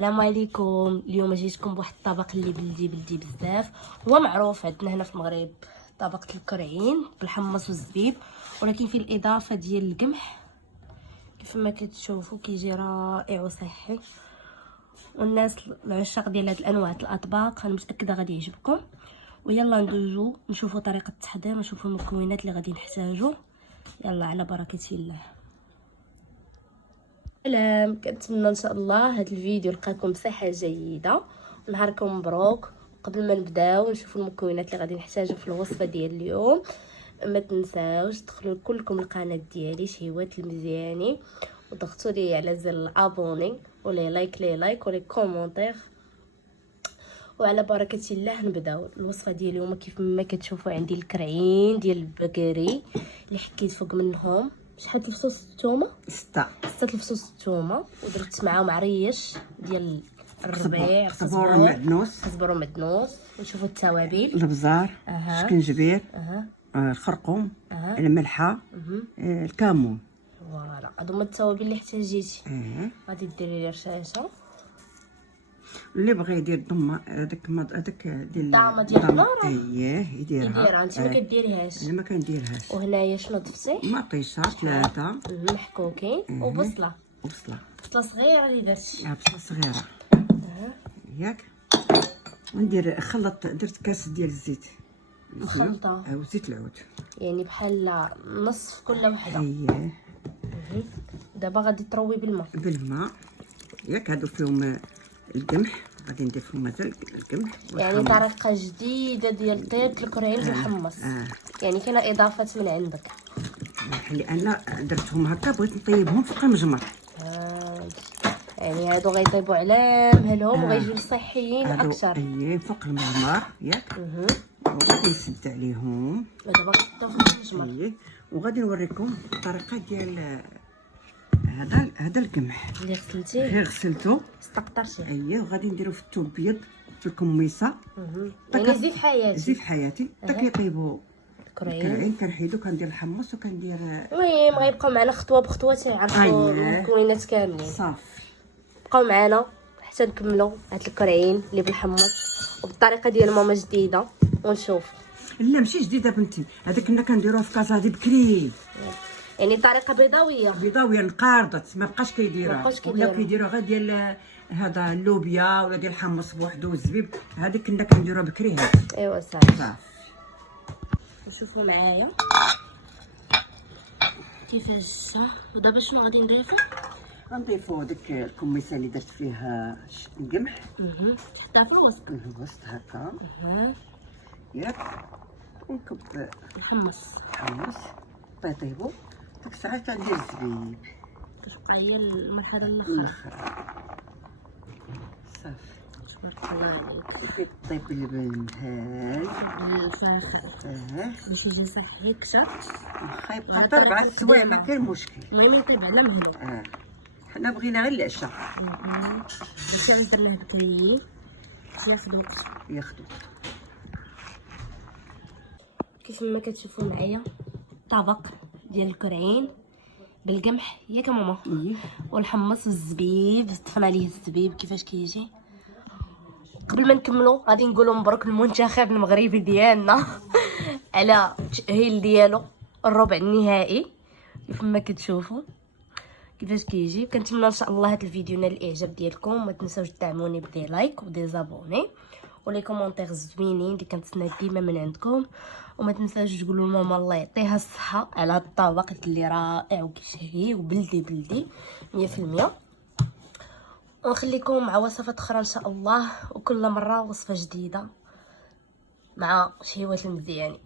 السلام عليكم. اليوم جيتكم بواحد الطبق اللي بلدي بزاف. هو معروف عندنا هنا في المغرب، طبق الكرعين بالحمص والزبيب، ولكن فيه الاضافه ديال القمح. كيف ما كتشوفوا كيجي رائع وصحي، والناس العشاق ديال هاد الانواع الاطباق انا متاكده غادي يعجبكم. ويلا ندوزو نشوفوا طريقه التحضير ونشوفوا المكونات اللي غادي نحتاجو. يلا على بركه الله. سلام، كنتمنى ان شاء الله هذا الفيديو لقاكم بصحه جيده ونهاركم مبروك. قبل ما نبداو نشوفوا المكونات اللي غادي نحتاجو في الوصفه ديال اليوم، ما تنساوش تدخلوا كلكم القناه ديالي شهوات المزياني وضغطوا لي على زر الابوني ولي لايك ولي كومونتير. وعلى بركه الله نبداو الوصفه ديال اليوم. كيف ما كتشوفوا عندي الكرعين ديال البقري اللي حكيت فوق منهم. شحال الفصوص الثومه؟ 6 الفصوص الثومه، ودرت معاهم عريش ديال الربيع، صبور ومعدنوس. ونشوفوا التوابل: البزار، الشكنجبير، الخرقوم، الملحه، الكمون. فوالا، هادو هما التوابل اللي احتاجيتي. غادي ديري لي رشاشه. اللي بغى يدير هذاك ديال الطعمه ديال النار يديرها. انت ما كديريهاش. انا ما كنديرهاش. وهنايا شنو ضفتي؟ مطيشه 3 محكوكين وبصله صغيره اللي درتي. بصله صغيره ياك. وندير خلط، درت كاس ديال الزيت الخلطه وزيت العود، يعني بحال نصف كل وحده. دابا غادي تروي بالماء ياك. هادو فيهم القمح، غادي ندير فيهم مازال القمح يعني طريقه جديده ديال طيب الكرعين بالحمص. يعني كاينه اضافات من عندك؟ لان درتهم هكا بغيت نطيبهم فوق المجمر. يعني هادو غيطيبوا على مهلهم وغيجيو صحيين اكثر. فوق المجمر ياك. وغادي نسد عليهم ودابا غنحطو فوق المجمر. وغادي نوريكم الطريقه ديال هذا القمح اللي غسلتيه. غير غسلته استقطرتيه. وغادي نديرو في التوبيض في الكميصه. يعني زيف حياتي كيطيبوا الكرعين. كنحيدو كندير الحمص وكندير. المهم غيبقاو معنا خطوه بخطوه تيعرفوا المكونات كاملين. صافي، بقاو معنا حتى نكملوا هاد الكرعين اللي بالحمص وبالطريقه ديال ماما جديده ونشوف. لا ماشي جديده بنتي، هذاك كنا كنديروها في كازا دي بكري. يعني طريقه بيضاويه انقرضت، ما بقاش كيديروها. ولا كيديروها غير ديال هذا اللوبيا ولا ديال الحمص بوحدو والزبيب. هذيك كنا كنديروها بكري. هذه ايوا صافي. نشوفوا معايا كيفاش. ودابا شنو غادي نضيفو؟ غنضيفو ديك الكميسه اللي درت فيها القمح. تحطها في الوسط هكا ياك. ونكب الحمص طيبو. ديك الساعه كندير الزبيب. كتبقى هي المرحله الاخر. صافي، تبارك الله عليك. كيطيب بالمهال بالفاخر باش يجي صحي كثر. واخا يبقى حتى 4 سوايع ما كاين مشكل. المهم يطيب على مهلو. حنا بغينا غير العشاء. باش درناه بكري ياخدو. كيف ما كتشوفوا معايا طبق ديال الكرعين بالقمح ياك ماما. والحمص والزبيب، ضفنا عليه الزبيب. كيفاش كيجي؟ قبل ما نكملوا غادي نقولوا مبروك المنتخب المغربي ديالنا على التاهيل ديالو الربع النهائي. كيف ما كتشوفوا كيفاش كيجي. كنتمنى ان شاء الله هذا الفيديو نال الاعجاب ديالكم. ما تنساوش تدعموني بدي لايك ودي زابوني ولي كومونتير زوينين اللي كنتسنى ديما من عندكم. وما تنساوش تقولوا لماما الله يعطيها الصحه على هذا الطبق اللي رائع وكيشهي وبلدي 100%. ونخليكم مع وصفات اخرى ان شاء الله، وكل مره وصفه جديده مع شهوات المزياني.